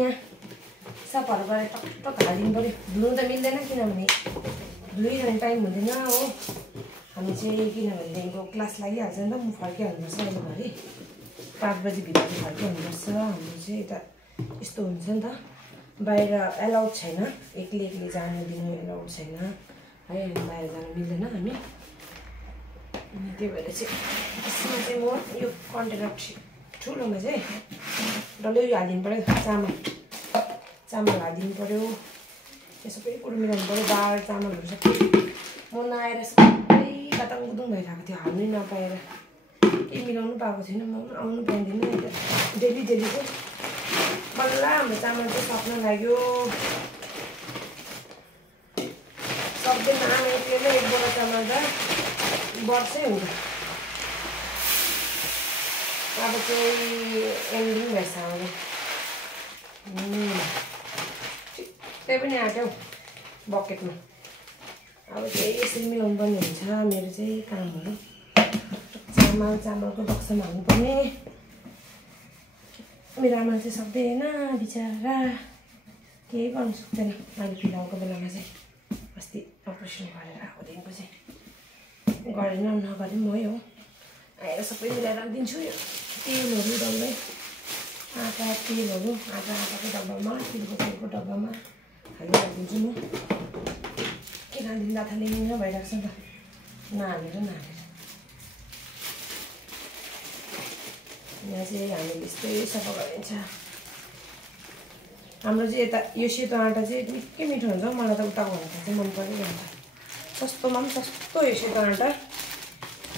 यहाँ सफाहरू गरेर टक्टक हालिदिनु पऱ्यो। धुनु त मिल्दैन किनभने धुइरहने टाइम हुँदैन हो। हामी चाहिँ किनभनेदेखिको क्लास लागिहाल्छ नि त, म फर्किहाल्नुपर्छ अहिले घरि 5 बजी भित्र फर्किहाल्नुपर्छ। हाम्रो चाहिँ यता यस्तो हुन्छ नि त, बाहिर एलाउड छैन, एक्लै जानु दिनु एलाउड छैन है, बाहिर जानु मिल्दैन हामी। अनि त्यही भएर चाहिँ यसमा चाहिँ म यो कन्टेनर ठुलोमा चाहिँ डल्लै हालिदिनु पऱ्यो। चामल हालिदिनु पऱ्यो, यो सबै कुरो मिलाउनु पऱ्यो, दाल चामलहरू सबै। म नआएर सबै कताङकुतुङ भइरहेको थियो, हाल्नै नपाएर केही मिलाउनु पाएको थिइनँ। म आउनु पाइँदिनँ डेली चाहिँ बल्ल हाम्रो चामल चाहिँ सक्न लाग्यो। सक्दैन आमा एक्लै एक बोरा चामल त वर्षै हुन्छ। अब चाहिँ एन्डिङ भएछ हाम्रो, त्यही पनि आँट्यो बकेटमा। अब चाहिँ यसरी मिलाउनु पर्ने हुन्छ मेरो चाहिँ कामहरू। चामलको बक्सामा हाल्नुपर्ने। मेरो आमाले चाहिँ सक्दैन बिचरा, केही गर्नु सक्दैन अहिले फिलहालको बेलामा चाहिँ। अस्ति अपरेसन गरेर आएकोदेखिको चाहिँ गरेन, नगरे पनि भयो। आएर सबै मिलाएर राखिदिन्छु। यो तेलहरू डल्लै तेलहरू आटाको डब्बामा, तेलको डब्बामा हालेर राखिदिन्छु म। के राखिदिँदा थालिङ भइरहेको छ नि त, नहालेर यहाँ चाहिँ हामीले यस्तै सफा गरिन्छ। हाम्रो चाहिँ यता यो सेतो आँटा चाहिँ निकै मिठो हुन्छ। मलाई त उताको भन्दा चाहिँ मन परिरहन्छ। सस्तोमा पनि सस्तो यो सेतो आँटा,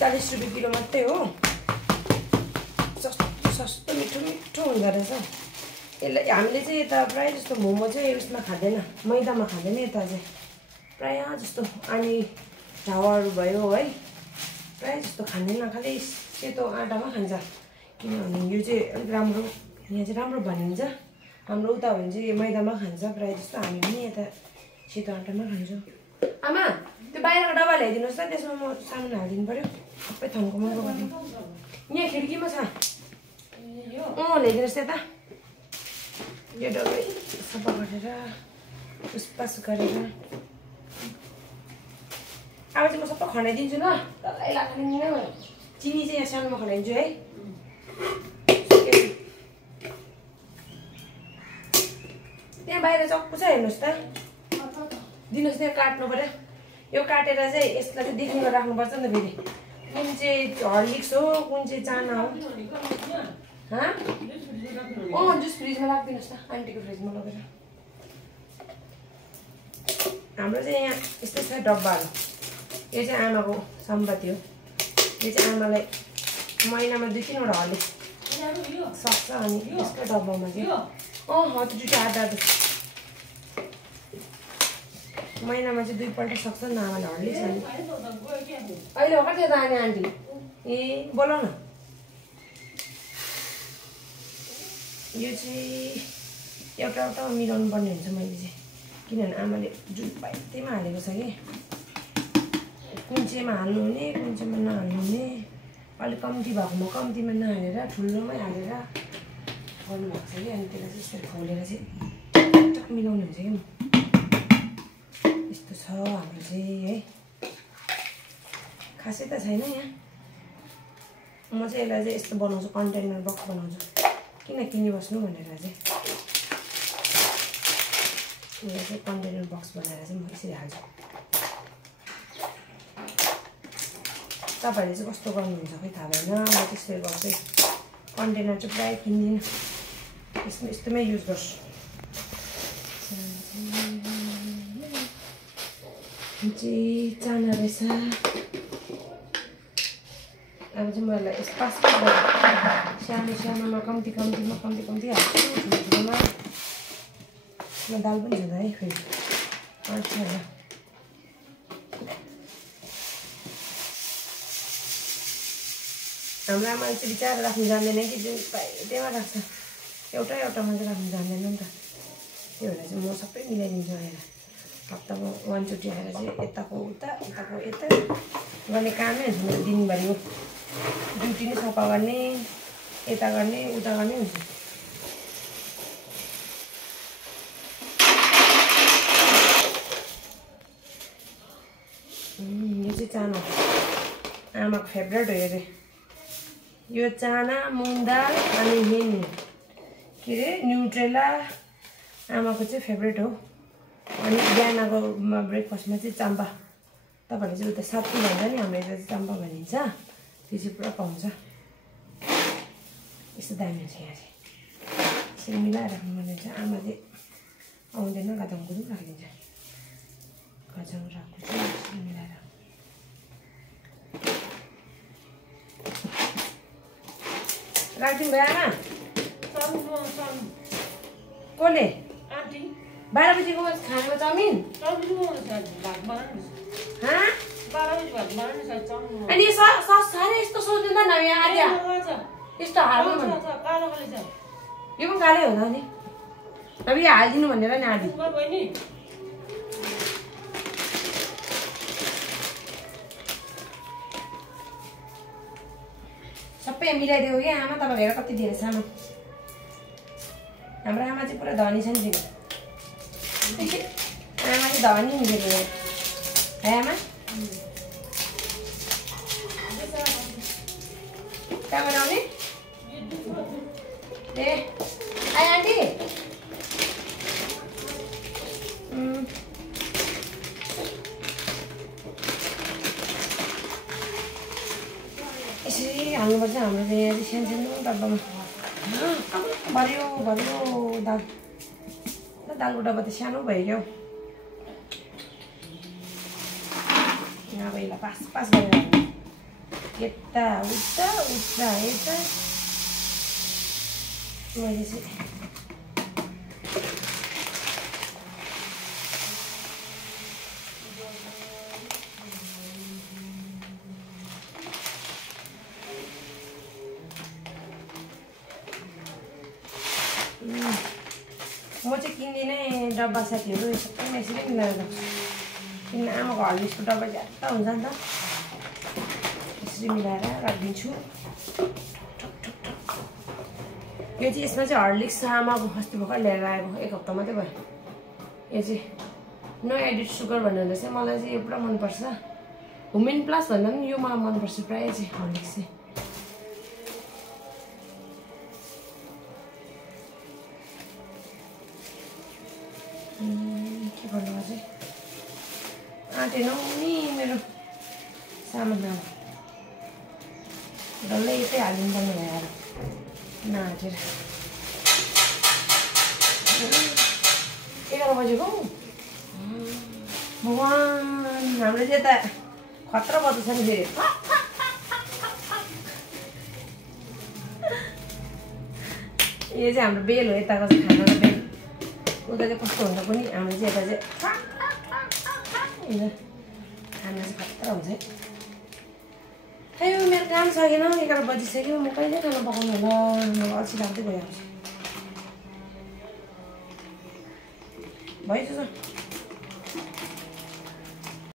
40 रुपियाँ किलो मात्रै हो। सस्तो मिठो हुँदो रहेछ। यसलाई हामीले चाहिँ यता प्रायः जस्तो मोमो चाहिँ उसमा खाँदैन, मैदामा खाँदैन। यता चाहिँ प्रायः जस्तो अनि झावाहरू भयो है, प्रायः जस्तो खाँदैन, खालि सेतो आँटामा खान्छ। किनभने यो चाहिँ अलिक राम्रो, यहाँ चाहिँ राम्रो भनिन्छ। हाम्रो उता हो भने चाहिँ मैदामा खान्छ प्रायः जस्तो, हामी पनि यता सेतो आँटामा खान्छौँ। आमा त्यो बाहिरको डब्बा ल्याइदिनुहोस् त, त्यसमा म सामान हालिदिनु पऱ्यो। सबै थन्कोमा गरिदिनु। यहाँ खिड्कीमा छ, ल्याइदिनुहोस् यता। यो डब्बै सफा गरेर पुसपास गरेर अब चाहिँ म सबै खनाइदिन्छु ल। डल्लै लाग्दैन, चिनी चाहिँ यहाँ सानोमा खनाइदिन्छु है। त्यहाँ बाहिर चक्कु छ, हेर्नुहोस् त, दिनुहोस्। त्यहाँ काट्नु पऱ्यो। यो काटेर चाहिँ यसलाई चाहिँ देखिन राख्नुपर्छ नि त। फेरि कुन चाहिँ हर्लिक्स हो, कुन चाहिँ चाना हो। जुस फ्रिजमा राखिदिनुहोस् त, आन्टीको फ्रिजमा लगेर। हाम्रो चाहिँ यहाँ यस्तै छ डब्बाहरू। यो चाहिँ आमाको सम्पत्ति हो। यो चाहिँ आमालाई महिनामा 2-3 हर्लिक्स सक्छ। अनि यसको डब्बामा चाहिँ त्यो दुइटा आधा महिनामा चाहिँ 2 पल्ट सक्छ नि आमाले हर्लिक्स। अनि अहिले हो कति जाने आन्टी? ए बोलाउ न। यो चाहिँ एउटा मिलाउनु पर्ने हुन्छ मैले चाहिँ, किनभने आमाले जुन पाए त्यहीमा हालेको छ कि। कुन चाहिँमा हाल्नु हुने, कुन चाहिँमा नहाल्नु हुने। अलिक कम्ती भएकोमा कम्तीमा नहालेर ठुलोमै हालेर गर्नुभएको छ कि। अनि त्यसलाई चाहिँ यसरी खोलेर चाहिँ टक मिलाउनु हुन्छ कि। यस्तो छ हाम्रो चाहिँ है, खासै त छैन यहाँ। म चाहिँ यसलाई चाहिँ यस्तो बनाउँछु, कन्टेनर बक्स बनाउँछु। किन किनिबस्नु भनेर चाहिँ यसलाई चाहिँ कन्टेनर बक्स बनाएर चाहिँ म यसरी हाल्छु। तपाईँहरूले चाहिँ कस्तो गर्नुहुन्छ खोइ थाहा भएन, म त्यसरी गर्छु। कन्टेनर चाहिँ प्रायः किन्दिनँ, यस्तोमै युज गर्छु। चाहिँ चाना रहेछ। अब चाहिँ मलाई यस्तो पास सानोमा कम्ती हाल्छु, ठुलोमा दाल पनि छ त है। फेरि अच्छा हाम्रो आमाले चाहिँ बिचार राख्नु जान्दैन कि, जुन पाए त्यहीमा राख्छ। एउटामा चाहिँ राख्नु जान्दैन नि त। त्यही भएर चाहिँ म सबै मिलाइदिन्छु। आएर हप्तामा 1 चोटि आएर चाहिँ यताको उता उताको यता गर्ने कामै हुन्छ मेरो दिनभरि हो। ड्युटी नै सफा गर्ने, यता गर्ने उता गर्ने हुन्छ। चाना आमाको फेभरेट हो अरे यो चाना मुङ दाल अनि मेन के अरे न्युट्रेला आमाको चाहिँ फेभरेट हो अनि बिहानको ब्रेकफास्टमा चाहिँ चाम्पा तपाईहरुले चाहिँ उता सात्तु भन्छ नि हाम्रो यता चाहिँ चाम्पा भनिन्छ त्यो चाहिँ पुरा पाउँछ यस्तो दामी हुन्छ यहाँ चाहिँ यसरी मिलाएर राख्नु पर्ने हुन्छ आमा चाहिँ आउँदैन गदाम गुरुङ राखिदिन्छ गजाङ राख्नु चाहिँ यसरी मिलाएर राखिदिनु भयो आमा कसले 12 बजीको खानामा चाउमिन अनि सस साह्रै यस्तो सोध्दैन न यहाँ आजा यस्तो हाल्नु यो पनि कालै हो नि अब यो हालिदिनु भनेर नि आदि सबै मिलाइदियो क्या आमा तपाईँ हेर कति धेरै सानो हाम्रो आमा चाहिँ पुरा धनी छ नि आमा चाहिँ धनी नि फेरि है आमा कहाँबाट आउने ए आइ आन्टी यसरी हाल्नुपर्छ हाम्रो चाहिँ यहाँ चाहिँ सानो सानो डब्बामा भरियो भरियो दाल दालको डब्बा त सानो भयो क्या अब यसलाई पास पास गरेर यता उता उता यता मैले चाहिँ म चाहिँ किन्दिनँ डब्बा साथीहरू सबै यसरी मिलाएर राख्छु किन आमाको हर्लिक्सको डब्बा ज्यादा हुन्छ नि त यसरी मिलाएर राखिदिन्छु यो चाहिँ यसमा चाहिँ हर्लिक्स आमाको अस्ति भर्खर लिएर आएको 1 हप्ता मात्रै भयो यो चाहिँ नो एडिड सुगर भन्नु चाहिँ मलाई चाहिँ यो पुरा मनपर्छ वुमेन प्लस भन्दा पनि यो मलाई मनपर्छ प्रायः चाहिँ हर्लिक्स चाहिँ के भन्नु अझै आँटेन नि मेरो सामान डल्लै यतै हालिदिनु पर्ने भयो आएर नहाँटेर 11 बजेको भगवान् हाम्रो चाहिँ यता खतरा बज्छ नि फेरि यो चाहिँ हाम्रो बेल हो यताको चाहिँ खानाको बेल उता चाहिँ कस्तो हुन्छ पनि हाम्रो चाहिँ यता चाहिँ खाना चाहिँ खतरा हुन्छ है अयो मेरो काम सकेन 11 बजिसक्यो म कहिले खाना पकाउनु होला मलाई अल्छी लाग्दै गइहाल्छ भइसक्यो